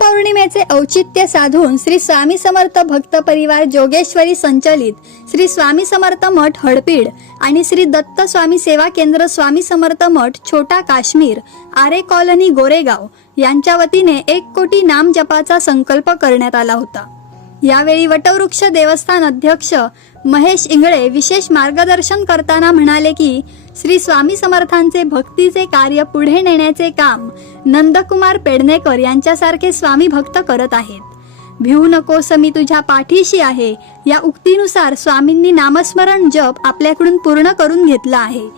पौर्णिमेचे औचित्य साधून श्री स्वामी समर्थ भक्त परिवार जोगेश्वरी संचलित श्री स्वामी समर्थ मठ हडपीड आणि श्री दत्त स्वामी सेवा केंद्र स्वामी समर्थ मठ छोटा काश्मीर आरे कॉलनी गोरेगाव यांच्या वतीने एक कोटी नाम जपाचा संकल्प करण्यात आला होता. यावेळी वटवृक्ष देवस्थान अध्यक्ष महेश इंगळे विशेष मार्गदर्शन करताना म्हणाले की श्री स्वामी समर्थांचे भक्तीचे कार्य पुढे नेण्याचे काम नंदकुमार पेडणेकर यांच्यासारखे स्वामी भक्त करत आहेत. भिवू नकोस मी तुझ्या पाठीशी आहे. या उक्तीनुसार स्वामींनी नामस्मरण जप आपल्याकडून पूर्ण करून घेतला आहे.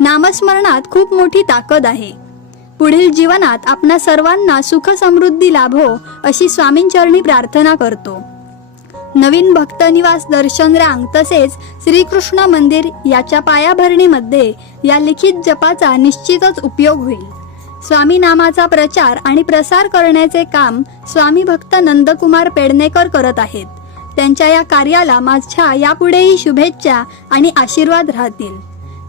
नामस्मरणात खूप मोठी ताकद आहे. पुढील जीवनात आपणा सर्वांना सुख समृद्धी लाभो अशी स्वामींचरणी प्रार्थना करतो. नवीन भक्तनिवास दर्शन रांग तसेच श्रीकृष्ण मंदिर याच्या पायाभरणीमध्ये या लिखित जपाचा निश्चितच उपयोग होईल. स्वामी नामाचा प्रचार आणि प्रसार करण्याचे काम स्वामी भक्त नंदकुमार पेडणेकर करत आहेत. त्यांच्या या कार्याला माझ्या यापुढेही शुभेच्छा आणि आशीर्वाद राहतील.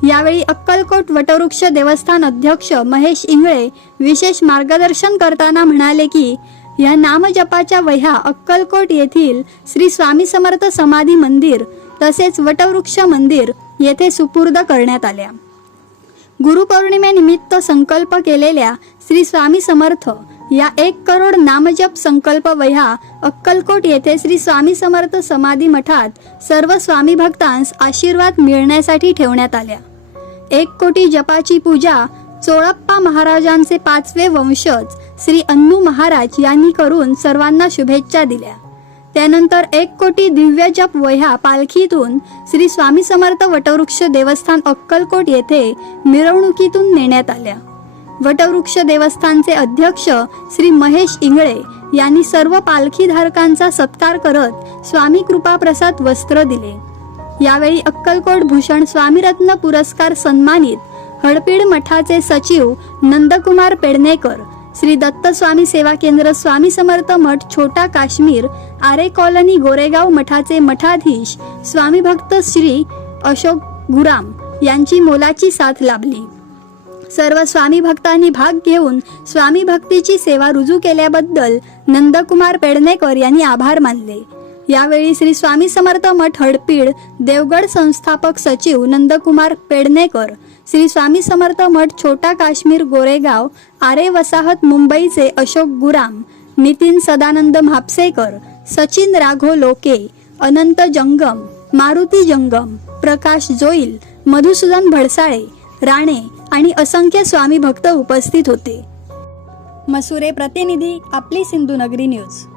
यावेळी अक्कलकोट वटवृक्ष देवस्थान अध्यक्ष महेश इंगळे विशेष मार्गदर्शन करताना म्हणाले की या नामजपाच्या वह्या अक्कलकोट येथील श्री स्वामी समर्थ समाधी मंदिर तसेच वटवृक्ष मंदिर येथे सुपूर्द करण्यात आल्या. गुरुपौर्णिमेनिमित्त संकल्प केलेल्या श्री स्वामी समर्थ या एक करोड नामजप संकल्प वह्या अक्कलकोट येथे श्री स्वामी समर्थ समाधी मठात सर्व स्वामी भक्तांस आशीर्वाद मिळण्यासाठी ठेवण्यात आल्या. एक कोटी जपाची पूजा चोळप्पा महाराजांचे पाचवे वंशज श्री अन्नू महाराज यांनी करून सर्वांना शुभेच्छा दिल्या. त्यानंतर एक कोटी दिव्य जप वह्या पालखीतून श्री स्वामी समर्थ वटवृक्ष देवस्थान अक्कलकोट येथे मिरवणुकीतून नेण्यात आल्या. वटवृक्ष देवस्थानचे अध्यक्ष श्री महेश इंगळे यांनी सर्व पालखीधारकांचा सत्कार करत स्वामी कृपा प्रसाद वस्त्र दिले. यावेळी अक्कलकोट भूषण स्वामीरत्न पुरस्कार सन्मानित हडपीड मठाचे सचिव नंदकुमार पेडणेकर श्री दत्त स्वामी सेवा केंद्र स्वामी समर्थ मठ छोटा काश्मीर आरे कॉलनी गोरेगाव मठाचे मठाधीश स्वामी भक्त श्री अशोक गुराम यांची मोलाची साथ लाभली. सर्व स्वामी भक्तांनी भाग घेऊन स्वामी भक्तीची सेवा रुजू केल्याबद्दल नंदकुमार पेडणेकर यांनी आभार मानले. यावेळी श्री स्वामी समर्थ मठ हडपीड देवगड संस्थापक सचिव नंदकुमार पेडणेकर श्री स्वामी समर्थ मठ छोटा काश्मीर गोरेगाव आरे वसाहत मुंबईचे अशोक गुराम नितीन सदानंद म्हापसेकर सचिन राघो लोके अनंत जंगम मारुती जंगम प्रकाश जोईल मधुसूदन भडसाळे राणे आणि असंख्य स्वामी भक्त उपस्थित होते. मसुरे प्रतिनिधी आपली सिंधुनगरी न्यूज.